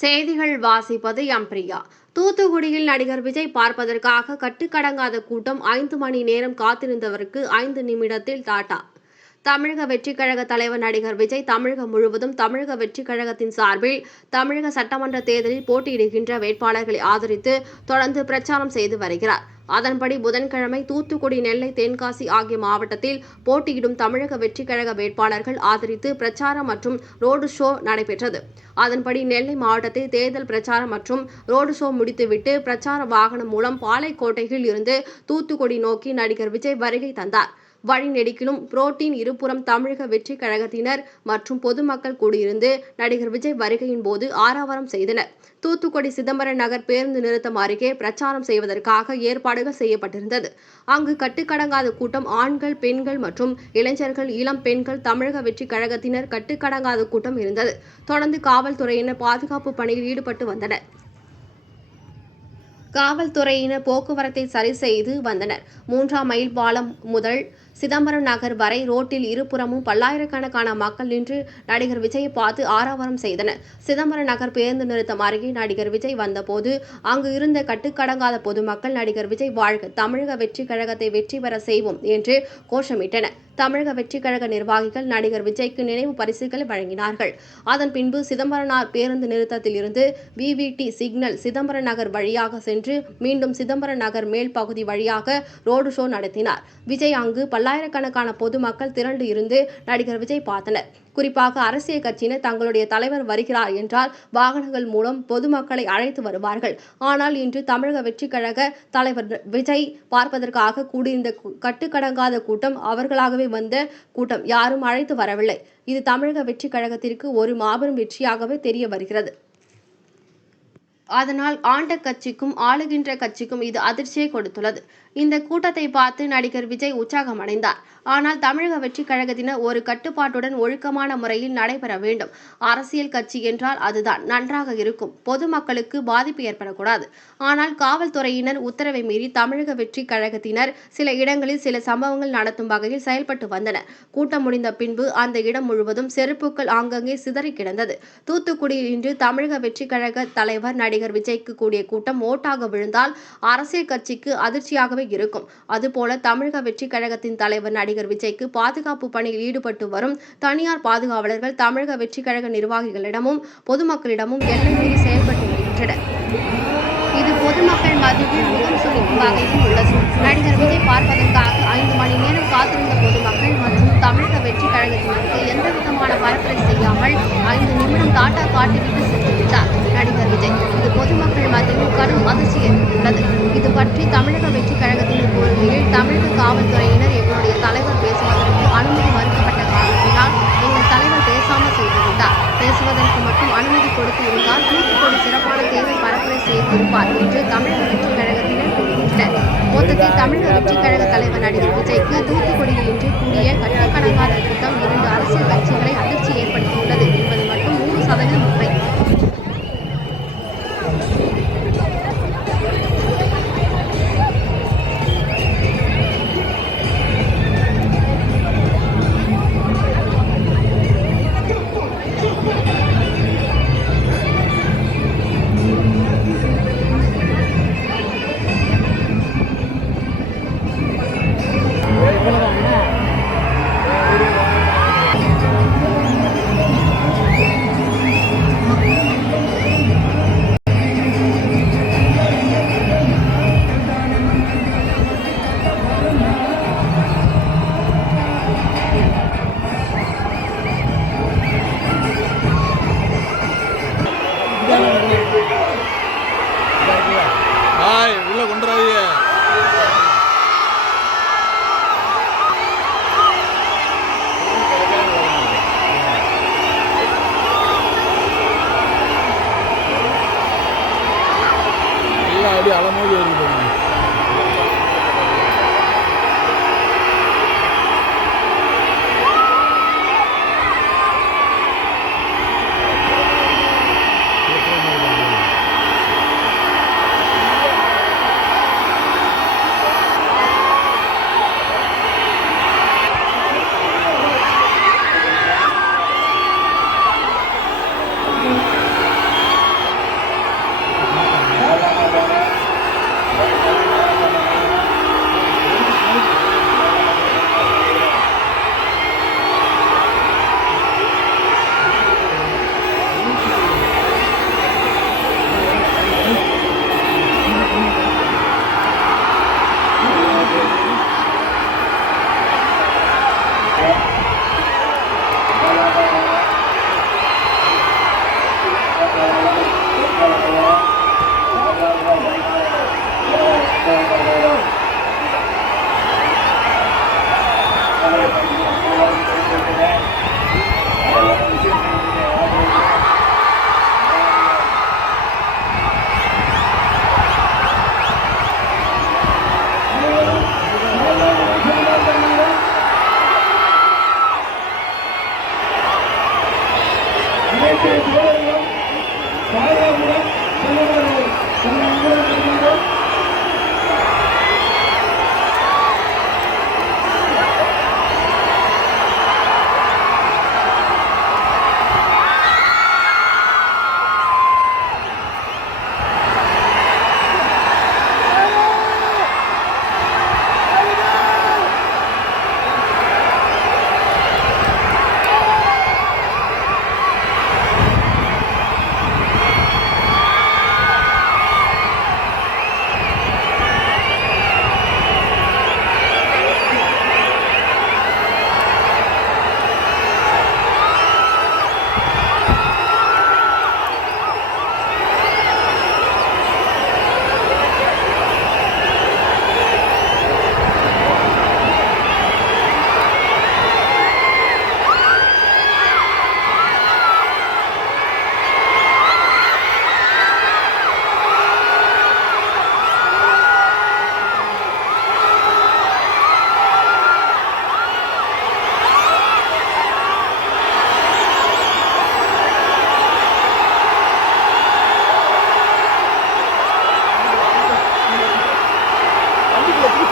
செய்திகள் வாசிப்பது எம்பிரியா. தூத்துக்குடியில் நடிகர் விஜய் பார்ப்பதற்காக கட்டுக்கடங்காத கூட்டம். 5 மணி நேரம் காத்திருந்தவருக்கு 5 நிமிடத்தில் டாடா. தமிழக வெற்றிக் கழக தலைவர் நடிகர் விஜய் தமிழகம் முழுவதும் தமிழக வெற்றிக் கழகத்தின் சார்பில் தமிழக சட்டமன்ற தேர்தலில் போட்டியிடுகின்ற வேட்பாளர்களை ஆதரித்து தொடர்ந்து பிரச்சாரம் செய்து வருகிறார். அதன்படி புதன்கிழமை தூத்துக்குடி, நெல்லை, தென்காசி ஆகிய மாவட்டத்தில் போட்டியிடும் தமிழக வெற்றிக் கழக வேட்பாளர்கள் ஆதரித்து பிரச்சாரம் மற்றும் ரோடு ஷோ நடைபெற்றது. அதன்படி நெல்லை மாவட்டத்தில் தேர்தல் பிரச்சாரம் மற்றும் ரோடு ஷோ முடித்துவிட்டு பிரச்சார வாகனம் மூலம் பாளையங்கோட்டையில் இருந்து தூத்துக்குடி நோக்கி நடிகர் விஜய் வருகை தந்தார். வழி நெடுகிலும் புரோட்டின் இருபுறம் தமிழக வெற்றிக் கழகத்தினர் மற்றும் பொதுமக்கள் கூடியிருந்து நடிகர் விஜய் வருகையின் போது ஆரவாரம் செய்தனர். தூத்துக்குடி சிதம்பரம் நகர் பேருந்து நிறுத்தம் அருகே பிரச்சாரம் செய்வதற்காக ஏற்பாடுகள் செய்யப்பட்டிருந்தது. அங்கு கட்டுக்கடங்காத கூட்டம். ஆண்கள், பெண்கள் மற்றும் இளைஞர்கள், இளம் பெண்கள், தமிழக வெற்றிக் கழகத்தினர் கட்டுக்கடங்காத கூட்டம் இருந்தது. தொடர்ந்து காவல்துறையினர் பாதுகாப்பு பணியில் ஈடுபட்டு வந்தனர். காவல்துறையினர் போக்குவரத்தை சரி செய்து வந்தனர். 3ஆம் மைல் பாலம் முதல் சிதம்பரம் நகர் வரை ரோட்டில் இருபுறமும் பல்லாயிரக்கணக்கான மக்கள் நின்று நடிகர் விஜயை பார்த்து ஆரவாரம் செய்தனர். சிதம்பரம் நகர் பேருந்து நிறுத்தம் அருகே நடிகர் விஜய் வந்தபோது அங்கு இருந்த கட்டுக்கடங்காத பொதுமக்கள் நடிகர் விஜய் வாழ்க, தமிழக வெற்றிக் கழகத்தை வெற்றி பெற செய்வோம் என்று கோஷமிட்டனர். தமிழக வெற்றிக் கழக நிர்வாகிகள் நடிகர் விஜய்க்கு நினைவு பரிசுகளை வழங்கினார்கள். அதன் பின்பு சிதம்பரனார் பேருந்து நிறுத்தத்தில் இருந்து VVT சிக்னல் சிதம்பரம் நகர் வழியாக சென்று மீண்டும் சிதம்பரம் நகர் மேல் பகுதி வழியாக ரோடு ஷோ நடத்தினார். விஜய் அங்கு பல்லாயிரக்கணக்கான பொதுமக்கள் திரண்டு இருந்து நடிகர் விஜய் பார்த்தனர். குறிப்பாக அரசியல் கட்சியினர் தங்களுடைய தலைவர் வருகிறார் என்றால் வாகனங்கள் மூலம் பொதுமக்களை அழைத்து வருவார்கள். ஆனால் இன்று தமிழக வெற்றிக் கழக தலைவர் விஜய் பார்ப்பதற்காக கூடியிருந்த கட்டுக்கடங்காத கூட்டம் அவர்களாகவே வந்த கூட்டம். யாரும் அழைத்து வரவில்லை. இது தமிழக வெற்றிக் கழகத்திற்கு ஒரு மாபெரும் வெற்றியாகவே தெரிய வருகிறது. அதனால் ஆண்ட கட்சிக்கும் ஆளுகின்ற கட்சிக்கும் இது அதிர்ச்சியை கொடுத்துள்ளது. இந்த கூட்டத்தை பார்த்து நடிகர் விஜய் உற்சாகமடைந்தார். ஆனால் தமிழக வெற்றிக் கழகத்தினர் ஒரு கட்டுப்பாட்டுடன் ஒழுக்கமான முறையில் நடைபெற வேண்டும். அரசியல் கட்சி என்றால் அதுதான் நன்றாக இருக்கும். பொதுமக்களுக்கு பாதிப்பு ஏற்படக்கூடாது. ஆனால் காவல்துறையினர் உத்தரவை மீறி தமிழக வெற்றிக் கழகத்தினர் சில இடங்களில் சில சம்பவங்கள் நடத்தும் வகையில் செயல்பட்டு வந்தனர். கூட்டம் முடிந்த பின்பு அந்த இடம் முழுவதும் செருப்புக்கள் ஆங்கங்கே சிதறி கிடந்தது. தூத்துக்குடியில் இன்று தமிழக வெற்றிக் கழக தலைவர் நடிகர் விஜய்க்கு கூடிய கூட்டம் ஓட்டாக விழுந்தால் அரசியல் கட்சிக்கு அதிர்ச்சியாகவே இருக்கும். அதுபோல தமிழக வெற்றிக் கழகத்தின் தலைவர் நடிகர் விஜய்க்கு பாதுகாப்பு பணியில் ஈடுபட்டு வரும் தனியார் பாதுகாவலர்கள் தமிழக வெற்றிக் கழக நிர்வாகிகளிடமும் பொதுமக்களிடமும் எல்லை மீறி செயல்பட்டு வருகின்றனர். இது பொதுமக்கள் மத்தியில் முகம் சுளிக்கும் வகையில் உள்ளது. நடிகர் விஜய் பார்ப்பதற்காக 5 மணி நேரம் காத்திருந்த பொதுமக்கள் மற்றும் தமிழக வெற்றிக் கழகத்தினருக்கு எந்தவிதமான பரப்புரை செய்யாமல் 5 நிமிடம் டாட்டா காட்டிவிட்டு சென்றுவிட்டார் நடிகர் விஜய். இது பொதுமக்கள் மத்தியில் கடும் அதிர்ச்சி ஏற்பட்டுள்ளது. இது பற்றி தமிழக வெற்றிக் கழகத்தினர் கூறுகையில், தமிழக காவல்துறையினர் எங்களுடைய தலைவர் பேசுவதற்கு அனுமதி மறுக்கப்பட்ட காரணத்தினால் எங்கள் தலைவர் பேசாமல் செய்துவிட்டார். பேசுவதற்கு மட்டும் அனுமதி கொடுத்து இருந்தால் தூத்துக்குடி சிறப்பான தேர்தல் பரப்புரை செய்திருப்பார் என்று தமிழக வெற்றிக் கழகத்தினர் கூறுகின்றனர். மொத்தத்தில் தமிழக வெற்றிக் கழக தலைவர் நடிகர் விஜய்க்கு தூத்துக்குடியில் இன்று கூடிய கட்டுக்கடங்காத கூட்டம் 2 அரசியல் கட்சிகளை அதிர்ச்சி ஏற்படுத்தியுள்ளது என்பது மட்டும் 100% உண்மை. உள்ள கொண்டுறாதீங்க. எல்லாம் அப்படியே அலமோதி வருது.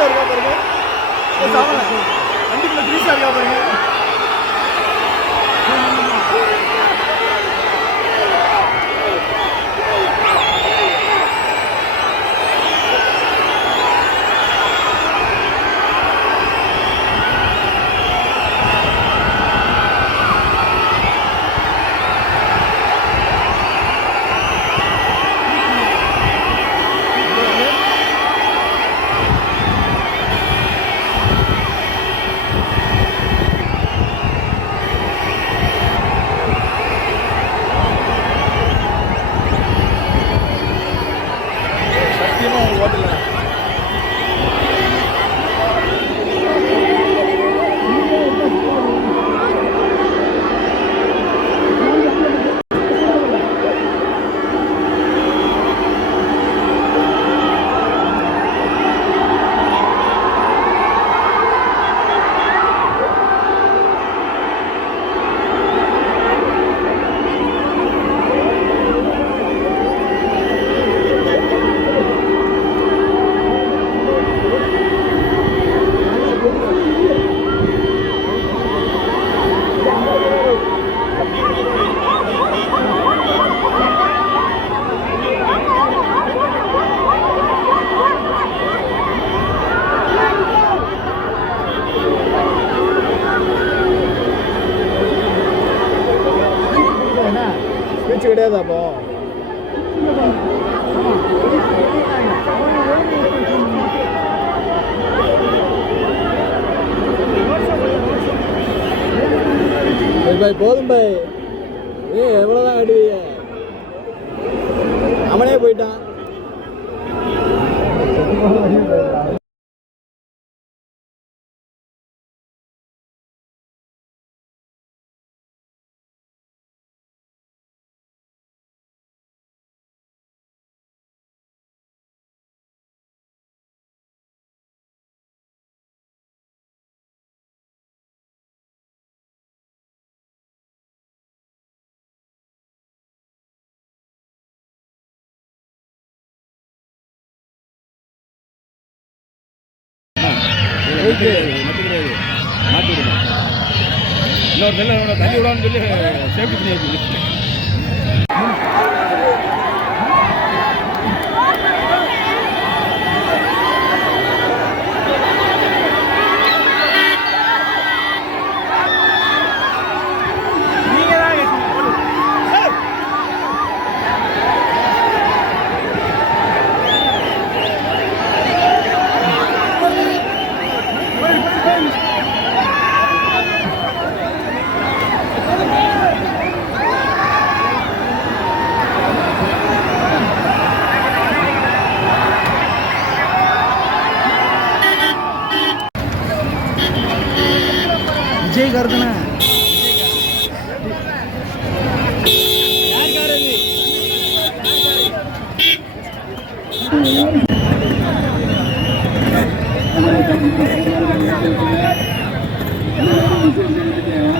த்ரீஸா இருக்கா பாருங்க. வண்டிக்குள்ள த்ரீஸா இருக்கா பாருங்க. சத்தியமா உங்க ஹோட்டல்ல பேச்சு கிடையாது. அப்போ பாய் போதும் பாய். எவ்வளோதான் ஆடுவீங்க? அவனே போயிட்டான். மாற்றி விடுங்க. இன்னொரு தண்ணி விடான்னு சொல்லி சேஃப்டி பண்ணி விஜய் கருதுன யார்